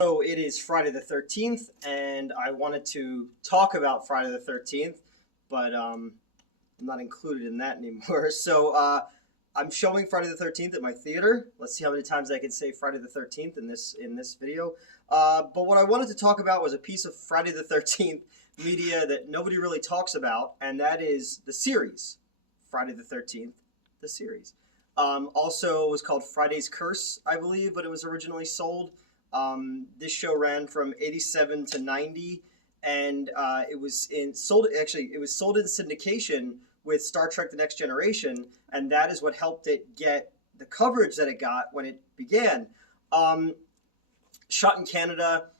So it is Friday the 13th, and I wanted to talk about Friday the 13th, but I'm not included in that anymore. So I'm showing Friday the 13th at my theater. Let's see how many times I can say Friday the 13th in this video. But what I wanted to talk about was a piece of Friday the 13th media that nobody really talks about, and that is the series Friday the 13th, the series. Also was called Friday's Curse, I believe, but it was originally sold. This show ran from '87 to '90, and it was sold. Actually, it was sold in syndication with Star Trek: The Next Generation, and that is what helped it get the coverage that it got when it began. Shot in Canada.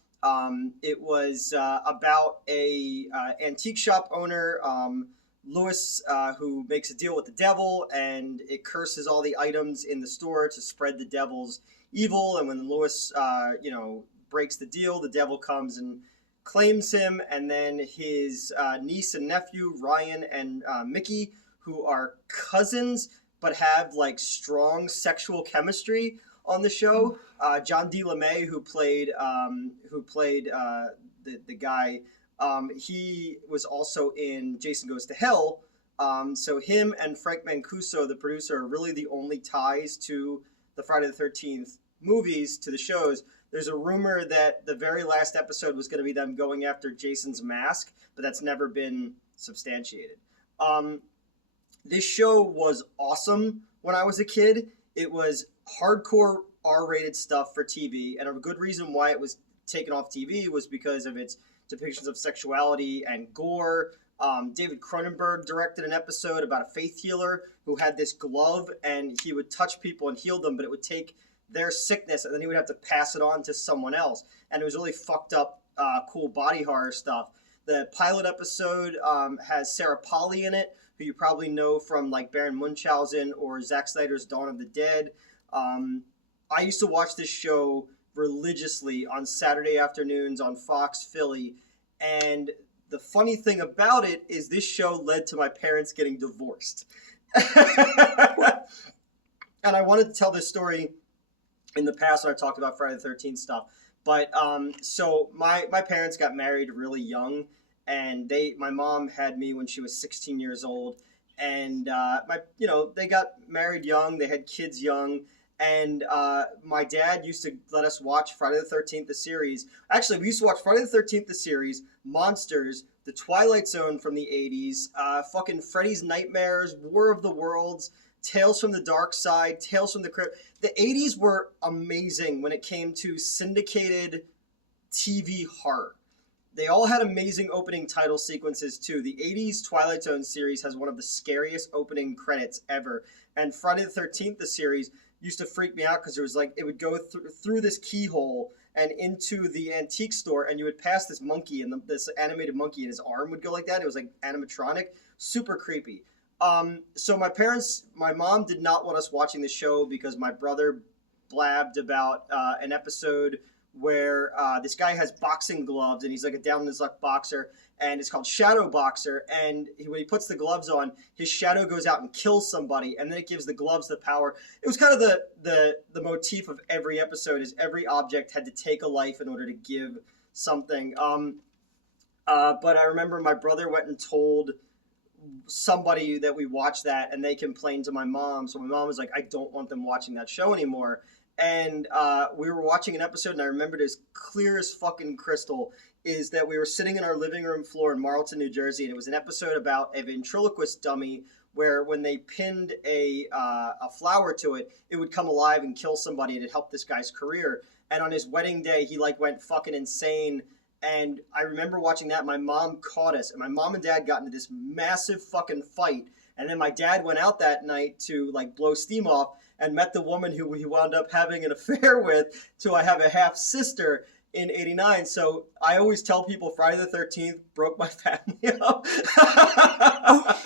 It was about a antique shop owner, Lewis, who makes a deal with the devil, and it curses all the items in the store to spread the devil's evil. And when Lewis, breaks the deal, the devil comes and claims him. And then his niece and nephew, Ryan and Mickey, who are cousins but have like strong sexual chemistry on the show. John D. LeMay, who played the guy, he was also in Jason Goes to Hell. So him and Frank Mancuso, the producer, are really the only ties to the Friday the 13th movies, to the shows. There's a rumor that the very last episode was going to be them going after Jason's mask, but that's never been substantiated. This show was awesome when I was a kid. It was hardcore R-rated stuff for TV, and a good reason why it was taken off TV was because of its depictions of sexuality and gore. David Cronenberg directed an episode about a faith healer who had this glove, and he would touch people and heal them, but it would take their sickness and then he would have to pass it on to someone else. And it was really fucked up, cool body horror stuff. The pilot episode has Sarah Polley in it, who you probably know from like Baron Munchausen or Zack Snyder's Dawn of the Dead. I used to watch this show religiously on Saturday afternoons on Fox Philly, and the funny thing about it is this show led to my parents getting divorced. And I wanted to tell this story in the past when I talked about Friday the 13th stuff. But so my parents got married really young, and my mom had me when she was 16 years old, and they got married young, they had kids young. And my dad used to let us watch Friday the 13th, the series. Actually, we used to watch Friday the 13th, the series, Monsters, The Twilight Zone from the 80s, fucking Freddy's Nightmares, War of the Worlds, Tales from the Dark Side, Tales from the Crypt. The 80s were amazing when it came to syndicated TV horror. They all had amazing opening title sequences, too. The 80s Twilight Zone series has one of the scariest opening credits ever. And Friday the 13th, the series, used to freak me out because it was like it would go through this keyhole and into the antique store, and you would pass this monkey, and this animated monkey, and his arm would go like that. It was like animatronic, super creepy. So my mom did not want us watching the show because my brother blabbed about an episode where this guy has boxing gloves, and he's like a down on his luck boxer, and it's called Shadow Boxer, and when he puts the gloves on, his shadow goes out and kills somebody, and then it gives the gloves the power. It was kind of the motif of every episode, is every object had to take a life in order to give something. But I remember my brother went and told somebody that we watched that, and they complained to my mom, so my mom was like, I don't want them watching that show anymore. And we were watching an episode, and I remembered as clear as fucking crystal, is that we were sitting in our living room floor in Marlton, New Jersey, and it was an episode about a ventriloquist dummy where when they pinned a flower to it, it would come alive and kill somebody, and it helped this guy's career. And on his wedding day, he like went fucking insane. And I remember watching that. My mom caught us, and my mom and dad got into this massive fucking fight. And then my dad went out that night to like blow steam off and met the woman who he wound up having an affair with. So I have a half sister in '89. So I always tell people Friday the 13th broke my family up. Oh my God.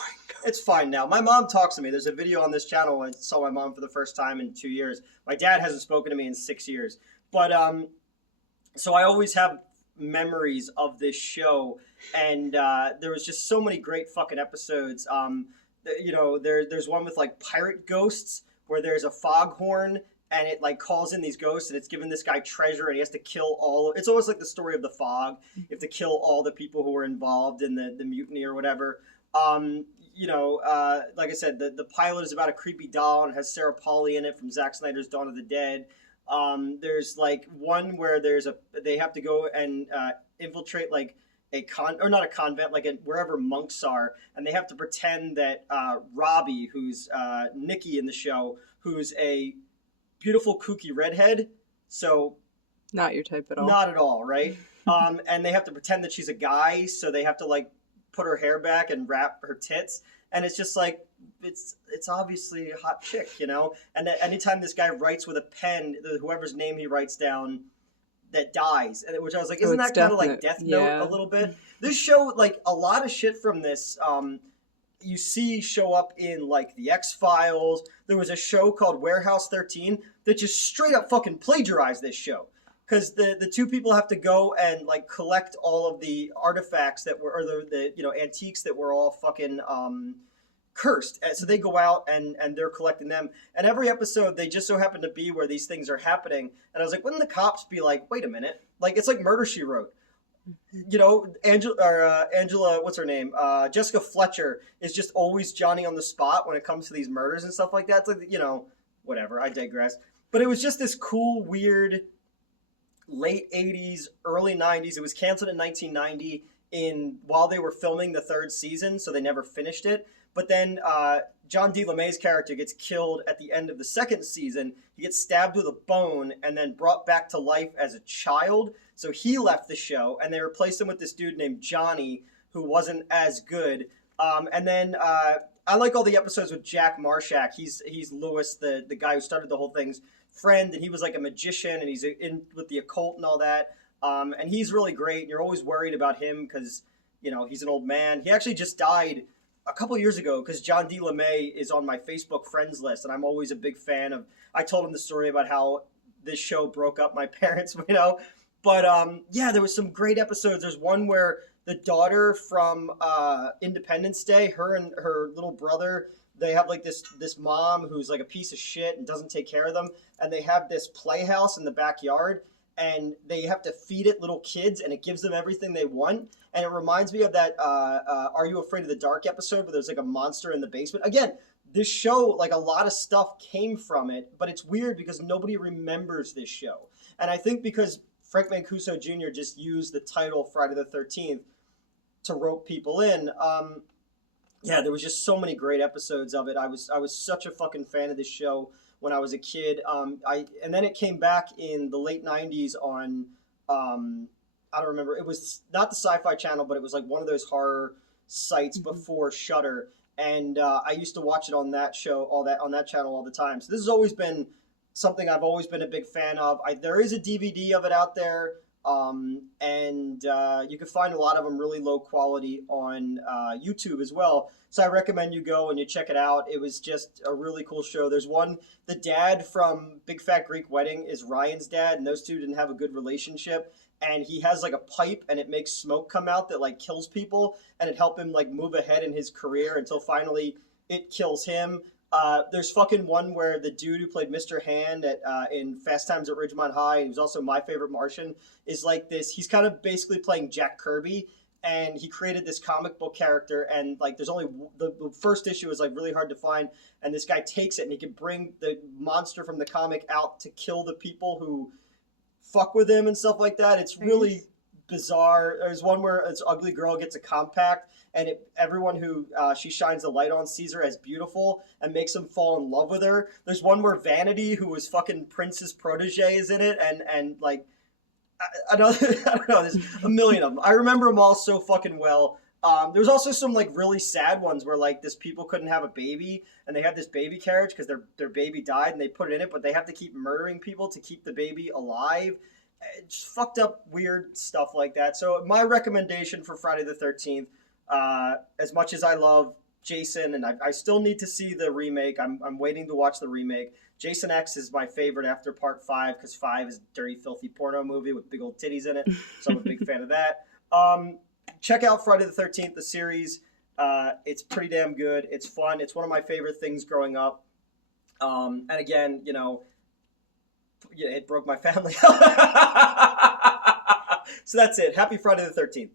It's fine now. My mom talks to me. There's a video on this channel. I saw my mom for the first time in 2 years. My dad hasn't spoken to me in 6 years. But so I always have memories of this show, and there was just so many great fucking episodes. There's one with like pirate ghosts where there's a foghorn and it like calls in these ghosts, and it's giving this guy treasure, and he has to kill all. It's almost like the story of the fog. You have to kill all the people who were involved in the mutiny or whatever. Um, like I said, the pilot is about a creepy doll and has Sarah Polley in it from Zack Snyder's Dawn of the Dead. There's like one where they have to go and infiltrate like or not a convent, like wherever monks are, and they have to pretend that Robbie, who's Nikki in the show, who's a beautiful kooky redhead, so Not your type at all. not at all, right? And they have to pretend that she's a guy, so they have to like put her hair back and wrap her tits, and it's just like it's obviously a hot chick, you know. And anytime this guy writes with a pen, whoever's name he writes down, that dies, and which I was like, isn't that kind of like Death Note a little bit? This show, like a lot of shit from this, you see show up in like the X-Files. There was a show called Warehouse 13 that just straight up fucking plagiarized this show. Because the two people have to go and like collect all of the artifacts that were, or the antiques that were all fucking cursed. And so they go out and they're collecting them. And every episode they just so happen to be where these things are happening. And I was like, wouldn't the cops be like, wait a minute, like it's like Murder She Wrote. You know, Angela, what's her name? Jessica Fletcher is just always Johnny on the spot when it comes to these murders and stuff like that. It's like, whatever. I digress. But it was just this cool, weird late 80s, early 90s. It was canceled in 1990 while they were filming the third season, so they never finished it. But then John D. LeMay's character gets killed at the end of the second season. He gets stabbed with a bone and then brought back to life as a child. So he left the show, and they replaced him with this dude named Johnny, who wasn't as good. And then I like all the episodes with Jack Marshak. He's Lewis, the guy who started the whole thing's friend, and he was like a magician, and he's in with the occult and all that. And he's really great, and you're always worried about him because, he's an old man. He actually just died a couple years ago because John D. LeMay is on my Facebook friends list, and I'm always a big fan of. I told him the story about how this show broke up my parents, But there was some great episodes. There's one where the daughter from Independence Day, her and her little brother, they have like this mom who's like a piece of shit and doesn't take care of them, and they have this playhouse in the backyard, and they have to feed it little kids, and it gives them everything they want. And it reminds me of that Are You Afraid of the Dark episode where there's like a monster in the basement. Again, this show, like a lot of stuff came from it, but it's weird because nobody remembers this show. And I think because Frank Mancuso Jr. just used the title Friday the 13th to rope people in. There was just so many great episodes of it. I was such a fucking fan of this show when I was a kid. And then it came back in the late 90s on, I don't remember. It was not the Sci-Fi Channel, but it was like one of those horror sites before Shudder. And I used to watch it on that show, on that channel all the time. So this has always been something I've always been a big fan of. There is a DVD of it out there, and you can find a lot of them really low quality on YouTube as well. So I recommend you go and you check it out. It was just a really cool show. There's one, the dad from Big Fat Greek Wedding is Ryan's dad, and those two didn't have a good relationship. And he has like a pipe, and it makes smoke come out that like kills people, and it helped him like move ahead in his career until finally it kills him. There's fucking one where the dude who played Mr. Hand in Fast Times at Ridgemont High, and he was also My Favorite Martian, is like this. He's kind of basically playing Jack Kirby, and he created this comic book character, and like there's only the first issue is like really hard to find, and this guy takes it, and he can bring the monster from the comic out to kill the people who fuck with him and stuff like that. It's really bizarre. There's one where this ugly girl gets a compact, and everyone who she shines the light on sees her as beautiful and makes them fall in love with her. There's one where Vanity, who was fucking Prince's protege, is in it, and like another, I don't know, there's a million of them. I remember them all so fucking well. There's also some like really sad ones where like this people couldn't have a baby, and they had this baby carriage because their baby died, and they put it in it, but they have to keep murdering people to keep the baby alive. It's fucked up, weird stuff like that. So my recommendation for Friday the 13th, as much as I love Jason, and I still need to see the remake. I'm waiting to watch the remake. Jason X is my favorite after Part 5 because 5 is a dirty, filthy porno movie with big old titties in it. So I'm a big fan of that. Check out Friday the 13th, the series. It's pretty damn good. It's fun. It's one of my favorite things growing up. And again, it broke my family. So that's it. Happy Friday the 13th.